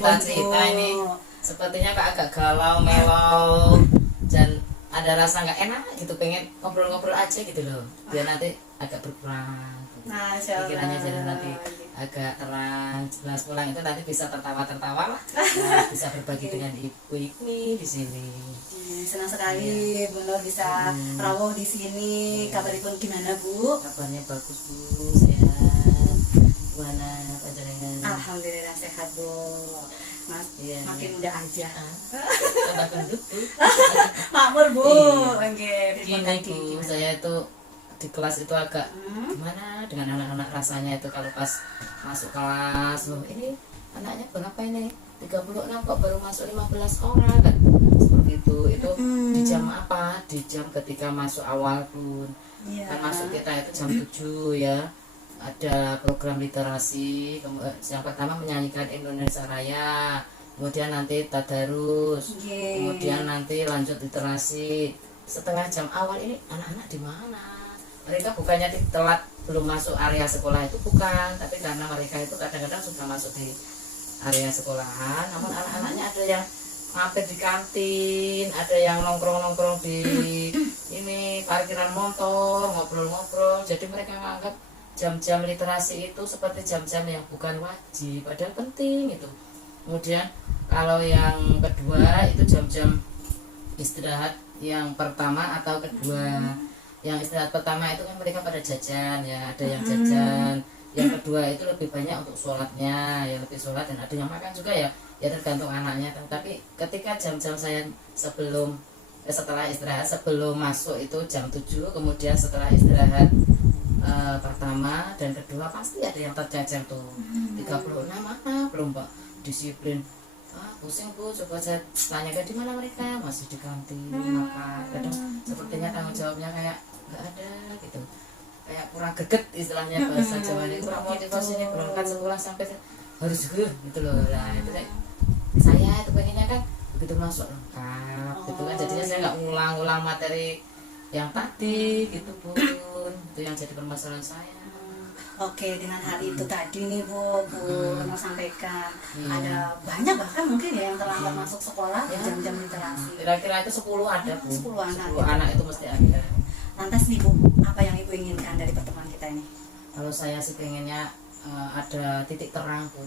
cerita ini sepertinya Kak agak galau, melau, dan ada rasa nggak enak gitu, pengen ngobrol-ngobrol aja gitu loh, biar nanti agak berkurang. Pikirannya jadi nanti agak terang, jelas pulang itu nanti bisa tertawa-tertawa lah, bisa berbagi dengan ibu-ibu di sini. Senang sekali Bu Nur bisa rawuh di sini. Kabaripun gimana Bu? Kabarnya bagus Bu, sehat. Gimana panjenengan? Alhamdulillah sehat Bu. Mas, makin muda aja. Tambah gendut Bu. Makmur Bu. Gini Bu, saya itu di kelas itu agak gimana dengan anak-anak rasanya itu kalau pas masuk kelas, loh ini anaknya berapa ini? 36 kok baru masuk 15 orang kan, seperti itu di jam apa? Di jam ketika masuk awal pun kan masuk kita itu jam 7 ya, ada program literasi, yang pertama menyanyikan Indonesia Raya, kemudian nanti tadarus, kemudian nanti lanjut literasi. Setelah jam awal ini anak-anak di mana? Mereka bukannya telat belum masuk area sekolah itu, bukan, tapi karena mereka itu kadang-kadang sudah masuk di area sekolahan, namun anak-anaknya ada yang mampir di kantin, ada yang nongkrong-nongkrong di ini parkiran motor, ngobrol-ngobrol. Jadi mereka menganggap jam-jam literasi itu seperti jam-jam yang bukan wajib, padahal penting itu. Kemudian kalau yang kedua itu jam-jam istirahat yang pertama atau kedua. Yang istirahat pertama itu kan mereka pada jajan ya, ada yang jajan. Yang kedua itu lebih banyak untuk sholatnya, ya lebih sholat, dan ada yang makan juga ya tergantung anaknya. Tapi ketika jam-jam saya sebelum setelah istirahat, sebelum masuk itu jam 7, kemudian setelah istirahat pertama dan kedua pasti ada yang terjajar tuh 36 mana belum Pak disiplin. Pusing Bu, coba saya tanyakan di mana mereka, masih di kantin makan. Kadang sepertinya tanggung jawabnya kayak nggak ada gitu, kayak kurang greget istilahnya bahasa Jawa ini, kurang motivasinya berangkat sekolah sampai harus gitu loh. Nah itu saya itu pengennya kan begitu masuk lengkap gitu kan, jadinya saya nggak ulang-ulang materi yang tadi gitu Bun, itu yang jadi permasalahan saya. Oke, dengan hal itu tadi nih Bu mau sampaikan, ada banyak bahkan mungkin ya yang terlambat masuk sekolah jam-jam literasi. Kira-kira itu 10 ada Bu, 10 anak. 10 anak itu mesti ada. Lantas nih Bu, apa yang Ibu inginkan dari pertemuan kita ini? Kalau saya sih pengennya ada titik terang Bu.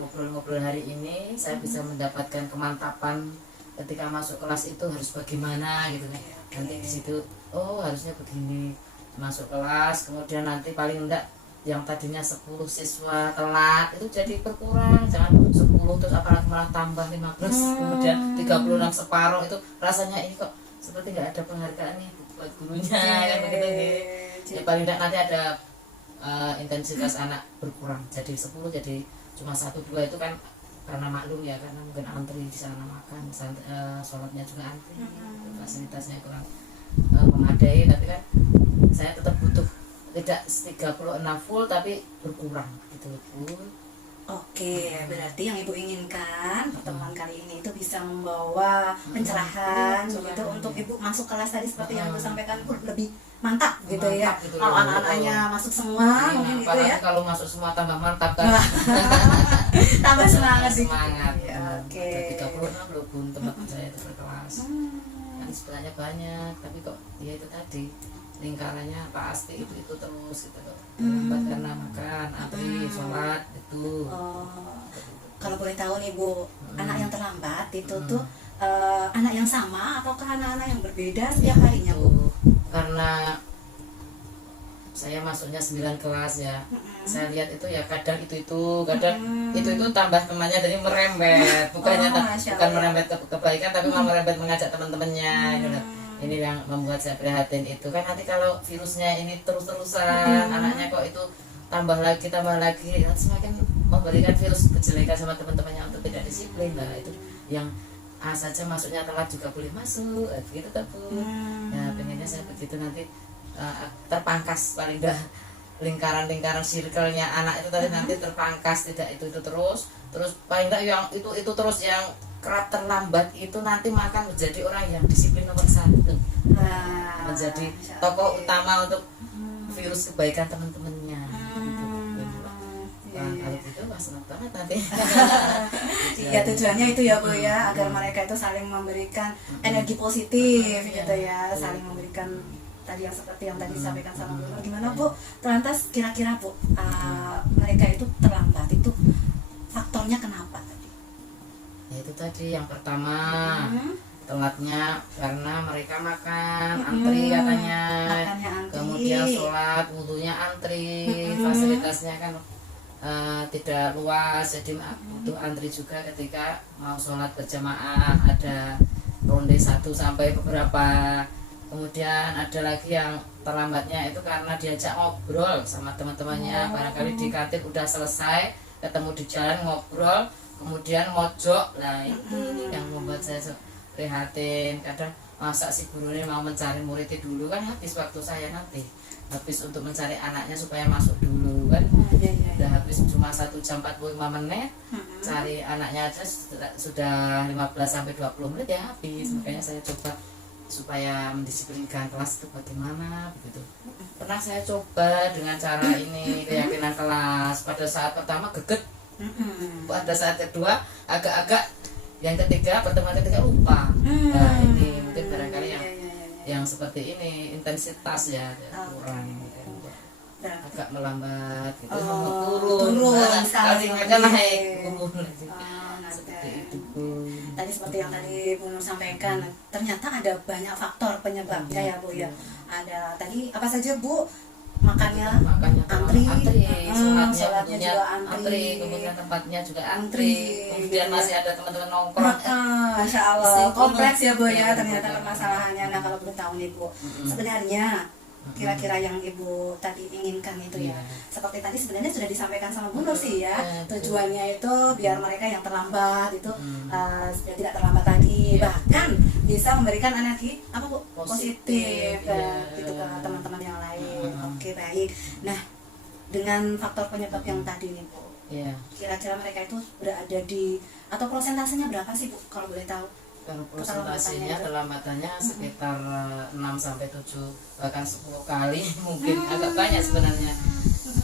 Ngobrol-ngobrol hari ini saya bisa mendapatkan kemantapan ketika masuk kelas itu harus bagaimana gitu nih. Nanti di situ oh harusnya begini, masuk kelas, kemudian nanti paling enggak yang tadinya 10 siswa telat itu jadi berkurang, jangan 10 terus apalagi malah tambah 15, kemudian 36 separuh. Itu rasanya ini kok seperti nggak ada penghargaan nih buat gurunya kan begitu nih. Ya paling tidak nanti ada intensitas anak berkurang, jadi 10 jadi cuma 1-2 itu kan karena maklum ya, karena mungkin antri di sana makan, sholatnya juga antri, fasilitasnya kurang memadai. Tapi kan saya tetap butuh tidak 36 full tapi berkurang gitu Bu. Oke, berarti yang Ibu inginkan pertemuan kali ini itu bisa membawa pencerahan gitu untuk Ibu masuk kelas tadi seperti yang Ibu sampaikan lebih mantap gitu ya. Gitu kalau anak-anaknya masuk semua mungkin gitu ya. Kalau masuk semua tambah mantap kan. Tambah semangat Ya, oke. 36 loh Bun tempat saya itu berkelas. Kan sebenarnya banyak, tapi kok ya itu tadi lingkarannya pasti itu terus gitu loh. Lambat karena makan, antri, sholat itu. Kalau boleh tahu nih Bu, anak yang terlambat itu tuh anak yang sama ataukah anak-anak yang berbeda setiap harinya Bu? Karena saya masuknya 9 kelas ya, saya lihat itu ya kadang itu kadang itu tambah temannya, jadi merembet, bukan merembet ke kebaikan tapi malah merembet mengajak teman-temannya gitu. Ini yang membuat saya prihatin itu kan, nanti kalau virusnya ini terus-terusan anaknya kok itu tambah lagi nanti semakin memberikan virus kejelekan sama teman-temannya untuk tidak disiplin. Nah itu yang saja masuknya telat juga boleh masuk begitu kan Bu. Ya pengennya saya begitu, nanti terpangkas paling dah lingkaran circle-nya anak itu tadi nanti terpangkas, tidak itu terus paling enggak yang itu terus yang kerap terlambat itu nanti makan menjadi orang yang disiplin nomor 1, menjadi tokoh utama untuk virus kebaikan teman-temannya gitu. Kalau gitu wah seneng banget nanti. Iya, tujuannya itu ya Bu ya, agar mereka itu saling memberikan energi positif gitu ya, saling memberikan tadi yang seperti yang tadi disampaikan sama Bu Nur. Gimana Bu? Lantas kira-kira Bu, mereka itu terlambat itu faktornya kenapa tadi? Ya itu tadi yang pertama telatnya karena mereka makan antri katanya, Makannya antri. kemudian sholat wudhunya antri, fasilitasnya kan tidak luas, jadi butuh antri juga ketika mau sholat berjamaah, ada ronde 1 sampai beberapa. Kemudian ada lagi yang terlambatnya itu karena diajak ngobrol sama teman-temannya, barangkali di kantin udah selesai, ketemu di jalan ngobrol, kemudian mojok. Nah ini yang membuat saya prihatin. Kadang masa si guru ini mau mencari muridnya dulu, kan habis waktu saya nanti, habis untuk mencari anaknya supaya masuk dulu kan. Udah habis cuma 1 jam 45 menit, cari anaknya aja sudah 15 sampai 20 menit ya habis. Makanya saya coba supaya mendisiplinkan kelas itu bagaimana begitu. Pernah saya coba dengan cara ini, keyakinan kelas. Pada saat pertama geget, pada saat kedua agak-agak, yang ketiga pertemuan ketiga lupa. Nah ini mungkin barangkali yang seperti ini intensitas ya kurang, agak melambat gitu, turun sekali aja naik seperti itu. Tadi seperti yang tadi Bu Nur sampaikan, ternyata ada banyak faktor penyebabnya ya Bu ya. Ada tadi apa saja Bu? Makannya antri, sholatnya juga antri, kemudian tempatnya juga antri, kemudian masih ada teman-teman nongkrong. Masya Allah, kompleks ya Bu ya ternyata permasalahannya. Nah kalau belum tahu nih Bu, sebenarnya kira-kira yang Ibu tadi inginkan itu ya, seperti tadi sebenarnya sudah disampaikan sama Bu Nur sih ya, tujuannya itu biar mereka yang terlambat itu tidak terlambat lagi, bahkan bisa memberikan energi apa Bu? Positif gitu ke teman-teman yang lain. Oke baik. Nah dengan faktor penyebab yang tadi nih Bu, kira-kira mereka itu berada di atau prosentasenya berapa sih Bu kalau boleh tahu? Kalau presentasinya terlambatannya sekitar 6 sampai 7 bahkan 10 kali mungkin, agak banyak sebenarnya.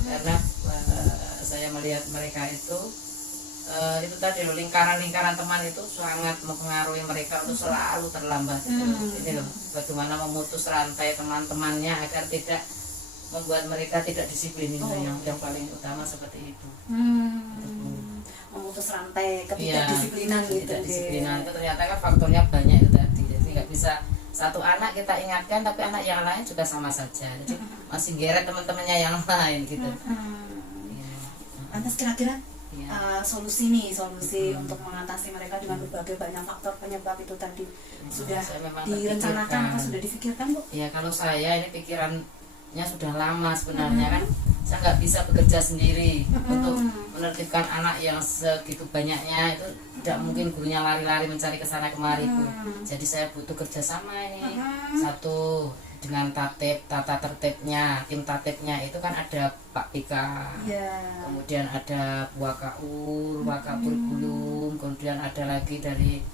Karena saya melihat mereka itu tadi loh, lingkaran teman itu sangat mempengaruhi mereka untuk selalu terlambat. Ini loh, bagaimana memutus rantai teman-temannya agar tidak membuat mereka tidak disiplin. Yang paling utama seperti itu. Memutus rantai ketidakdisiplinan gitu. Ketidakdisiplinan itu ternyata kan faktornya banyak itu tadi. Jadi nggak bisa satu anak kita ingatkan tapi anak yang lain juga sama saja. Jadi masih geret teman-temannya yang lain gitu. Lantas kira-kira solusi untuk mengatasi mereka dengan berbagai banyak faktor penyebab itu tadi sudah direncanakan atau sudah difikirkan Bu? Ya kalau saya ini pikirannya sudah lama sebenarnya kan. Saya nggak bisa bekerja sendiri untuk menertibkan anak yang segitu banyaknya, itu tidak mungkin gurunya lari-lari mencari kesana kemari Bu. Jadi saya butuh kerjasama ini. Satu dengan tata tertibnya, tim tatipnya itu kan ada Pak Pika, kemudian ada Wakaur, Wakapurgulum, kemudian ada lagi dari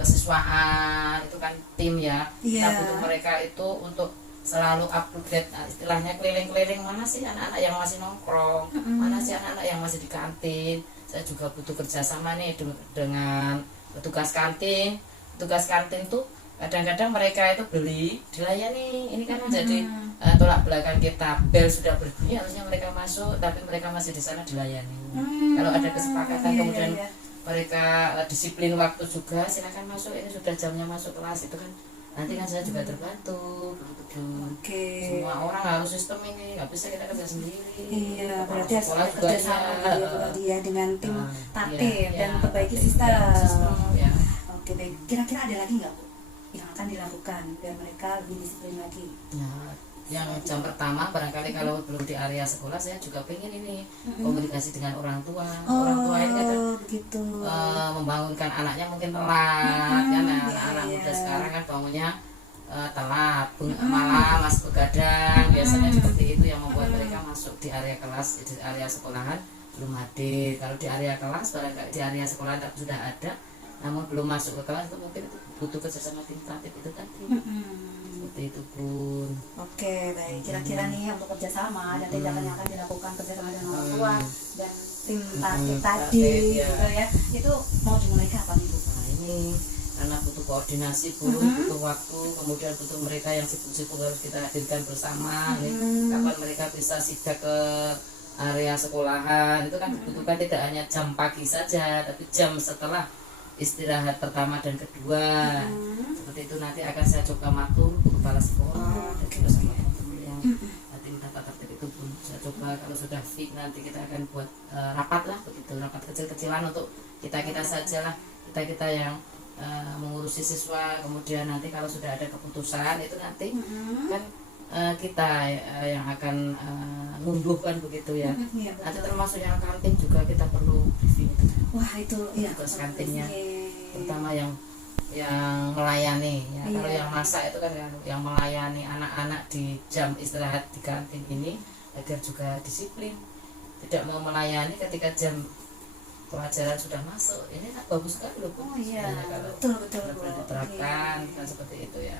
kesiswaan, itu kan tim ya. Kita butuh mereka itu untuk selalu up to date, istilahnya keliling-keliling, mana sih anak-anak yang masih nongkrong, mana sih anak-anak yang masih di kantin. Saya juga butuh kerjasama nih dengan petugas kantin. Petugas kantin tuh kadang-kadang mereka itu beli, dilayani. Ini kan menjadi tolak belakang kita. Bel sudah berbunyi harusnya mereka masuk, tapi mereka masih di sana dilayani. Kalau ada kesepakatan kemudian mereka disiplin waktu juga, silakan masuk, ini sudah jamnya masuk kelas, itu kan nanti kan saya juga terbantu. Semua orang harus sistem ini, nggak bisa kita kerja sendiri. Iya, berarti harus kerja sama dia dengan tim tatip dan perbaiki sistem. Oke baik, kira-kira ada lagi nggak Bu yang akan dilakukan biar mereka lebih disiplin lagi? Yang jam pertama barangkali kalau belum di area sekolah, saya juga pengen ini komunikasi dengan orang tua. Orang tua ini kan membangunkan anaknya mungkin telat kan. Anak-anak muda sekarang kan bangunnya telat, malam masuk begadang, biasanya seperti itu yang membuat mereka masuk di area kelas, di area sekolahan belum hadir. Kalau di area kelas barangkali di area sekolah sudah ada namun belum masuk ke kelas, itu mungkin butuh kerjasama tim tatip itu tadi. seperti itu Bun. Oke, baik. Kira-kira nih untuk kerjasama dan tindakan yang akan dilakukan kerjasama dengan orang tua dan tim tatip tadi, ya. gitu ya. Itu mau dimulai kapan Ibu? Nah ini karena butuh koordinasi Bun, butuh waktu, kemudian butuh mereka yang sibuk-sibuk harus kita hadirkan bersama. Nih, kapan mereka bisa sidak ke area sekolahan itu kan dibutuhkan tidak hanya jam pagi saja, tapi jam setelah istirahat pertama dan kedua. Seperti itu nanti akan saya coba matur kepala sekolah dan juga sama teman-teman yang tim tata tertib itu Bun. Saya coba kalau sudah fit nanti kita akan buat rapat lah begitu, rapat kecil-kecilan untuk kita saja lah, kita yang mengurusi siswa. Kemudian nanti kalau sudah ada keputusan itu nanti kan kita yang akan ngunduh kan begitu ya. Nanti termasuk yang kantin juga kita perlu briefing. Wah itu ya tugas kantinnya, terutama yang melayani ya. Kalau yang masak itu kan yang melayani anak-anak di jam istirahat di kantin ini agar juga disiplin, tidak mau melayani ketika jam pelajaran sudah masuk. Ini kan bagus sekali loh Bu. Oh iya, Kalau betul diterapkan kan seperti itu ya.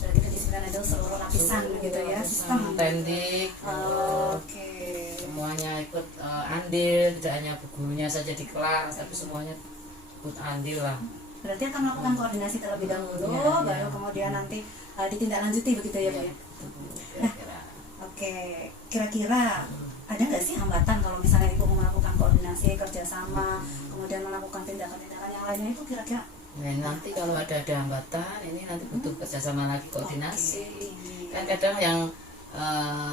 Berarti kedisiplinan itu seluruh lapisan gitu ya, sistem tendik. Oke. Semuanya ikut andil, tidak hanya gurunya saja di kelas, tapi semuanya ikut andil lah. Berarti akan melakukan koordinasi terlebih dahulu, baru kemudian nanti ditindaklanjuti begitu ya Bu ya. Nah, oke, kira-kira ada nggak sih hambatan kalau misalnya Ibu mau melakukan koordinasi, kerjasama, kemudian melakukan tindakan-tindakan yang lainnya itu kira-kira? Nah, nanti kalau ada hambatan, ini nanti butuh kerjasama lagi, koordinasi. Kan kadang yang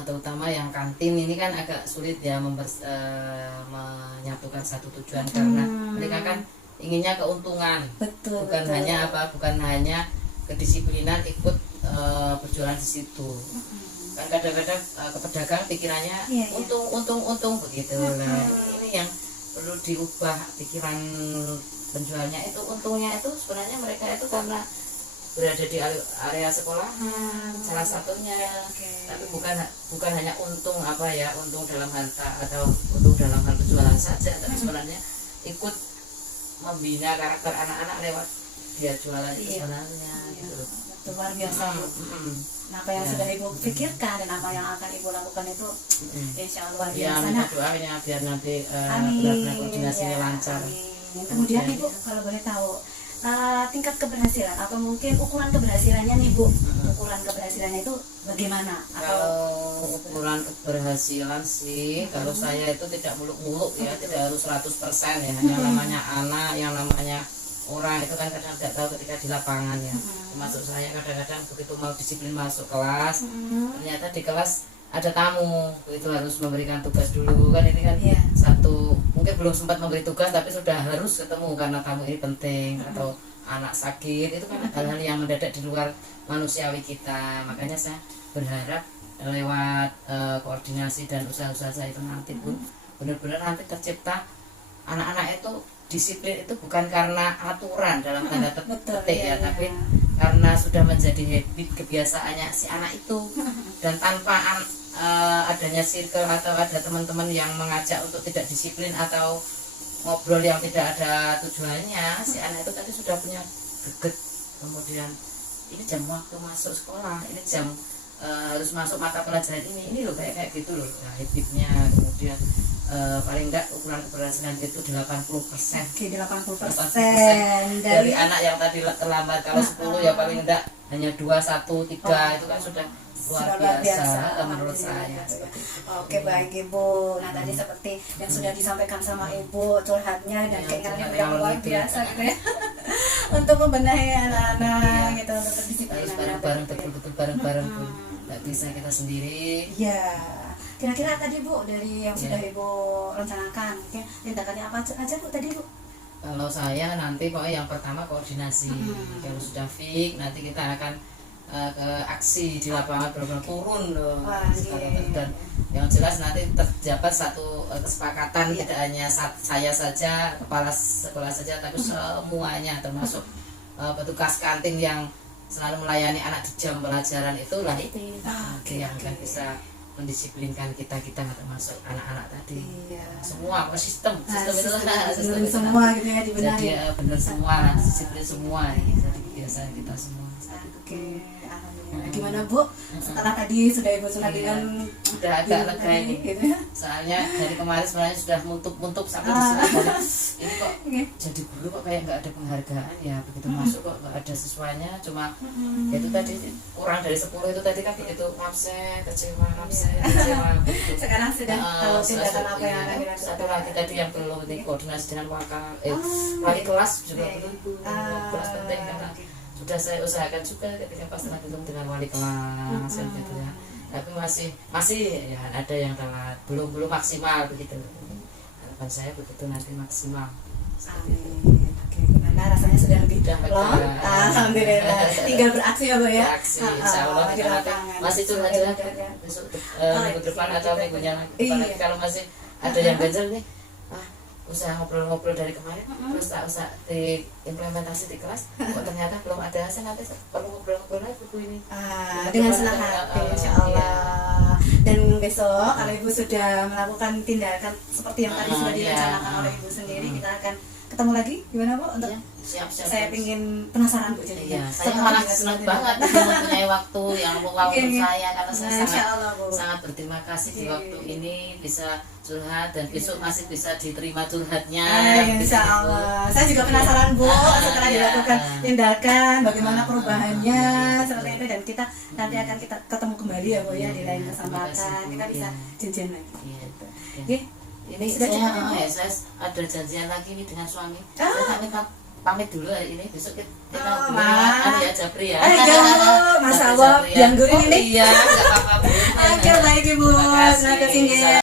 terutama yang kantin ini kan agak sulit ya menyatukan satu tujuan karena mereka kan inginnya keuntungan, bukan hanya kedisiplinan ikut berjualan di situ. Kan kadang-kadang pedagang pikirannya untung begitu. Nah ini yang perlu diubah pikiran penjualnya, itu untungnya itu sebenarnya mereka itu karena berada di area sekolahan salah satunya, tapi bukan hanya untung untung dalam hal atau untung dalam hal penjualan saja, tapi sebenarnya ikut membina karakter anak-anak lewat dia jualan itu sebenarnya gitu. Itu luar biasa Bu. Nah, apa yang sudah Ibu pikirkan dan apa yang akan Ibu lakukan itu insya Allah luar biasa. Minta doanya biar nanti benar-benar koordinasinya lancar. Kemudian Ibu kalau boleh tahu tingkat keberhasilan atau mungkin ukuran keberhasilannya nih Bu, ukuran keberhasilannya itu bagaimana? Kalau ukuran keberhasilan sih, kalau saya itu tidak muluk-muluk ya, tidak harus 100% ya. Yang namanya anak, yang namanya orang itu kan kadang tidak tahu ketika di lapangan ya. Termasuk saya kadang-kadang begitu mau disiplin masuk kelas, ternyata di kelas ada tamu, itu harus memberikan tugas dulu kan, ini kan satu mungkin belum sempat memberi tugas tapi sudah harus ketemu karena tamu ini penting, atau anak sakit, itu kan hal-hal yang mendadak di luar manusiawi kita. Makanya saya berharap lewat koordinasi dan usaha-usaha saya itu nanti pun benar-benar nanti tercipta anak-anak itu disiplin itu bukan karena aturan dalam tanda petik ya, tapi karena sudah menjadi habit kebiasaannya si anak itu, dan tanpa adanya circle atau ada teman-teman yang mengajak untuk tidak disiplin atau ngobrol yang tidak ada tujuannya, si anak itu tadi sudah punya greget. Kemudian ini jam waktu masuk sekolah, ini jam harus masuk mata pelajaran ini loh, kayak gitu loh. Nah, habitnya kemudian paling enggak ukuran keberhasilan itu 80%. Oke, 80% dari anak yang tadi terlambat. Kalau 10 ya paling enggak hanya 2, 1, 3 itu kan sudah luar biasa menurut saya. Oke, baik Ibu. Nah tadi seperti yang sudah disampaikan sama Ibu, curhatnya dan keinginannya yang luar biasa gitu ya untuk membenahi anak-anak gitu, untuk berdisiplin. Harus bareng-bareng, betul-betul bareng-bareng pun nggak bisa kita sendiri ya. Kira-kira tadi Bu dari yang sudah Ibu rencanakan mungkin tindakannya apa aja Bu tadi Bu? Kalau saya nanti pokoknya yang pertama koordinasi. Kalau sudah fix nanti kita akan ke aksi di lapangan, benar-benar turun loh. Dan yang jelas nanti terdapat satu kesepakatan, tidak hanya saya saja, kepala sekolah saja, tapi semuanya termasuk petugas kantin yang selalu melayani anak di jam pelajaran, itulah ini yang akan bisa mendisiplinkan kita termasuk anak-anak tadi. Semua sistem itu semua gitu ya dibenahi. Jadi benar semua, disiplin semua. Jadi kebiasaan kita semua. Oke, alhamdulillah. Gimana Bu? Setelah tadi sudah Ibu sunat dengan udah agak lega ini gitu ya? soalnya dari kemarin sebenarnya sudah muntuk sampai di sini ini kok jadi guru kok kayak nggak ada penghargaan ya, begitu masuk kok nggak ada siswanya, cuma itu tadi kurang dari 10 itu tadi kan begitu kecewa begitu. Sekarang sudah tahu tindakan apa yang akan dilakukan. Satu lagi tadi yang perlu ini koordinasi dengan wali kelas juga perlu, kelas penting karena sudah saya usahakan juga ketika pas nanti dengan wali kelas kan gitu ya, tapi masih ya ada yang telat, belum maksimal begitu. Harapan saya begitu nanti maksimal. Amin. Oke, gimana rasanya sudah lebih long? Alhamdulillah. Tinggal beraksi ya Bu ya. Beraksi, insya Allah di lapangan. masih curhat besok minggu depan atau minggunya depan lagi kalau masih ada yang ganjel nih, usaha ngobrol-ngobrol dari kemarin, terus tak usah diimplementasi di kelas, kok ternyata belum ada hasil, nanti perlu ngobrol-ngobrol lagi buku ini. Dengan senang hati, insya Allah. Dan besok kalau Ibu sudah melakukan tindakan seperti yang tadi sudah direncanakan oleh Ibu sendiri, kita akan ketemu lagi. Gimana Bu? Untuk siap-siap. Saya ingin penasaran Bu jadi. Saya malah senang banget mempunyai waktu yang meluangkan saya, karena saya sangat berterima kasih di waktu ini bisa curhat dan besok masih bisa diterima curhatnya. Insya Allah. Saya juga penasaran Bu setelah dilakukan tindakan bagaimana perubahannya seperti itu, dan kita nanti akan kita ketemu kembali ya Bu ya di lain kesempatan, kita bisa janjian lagi. Ini saya ada janjian lagi nih dengan suami. Saya pamit dulu hari ini, besok kita ya Japri ya. Masya Allah, yang gurin ini. Iya, nggak apa-apa Bu. Oke, baik Ibu. Terima kasih.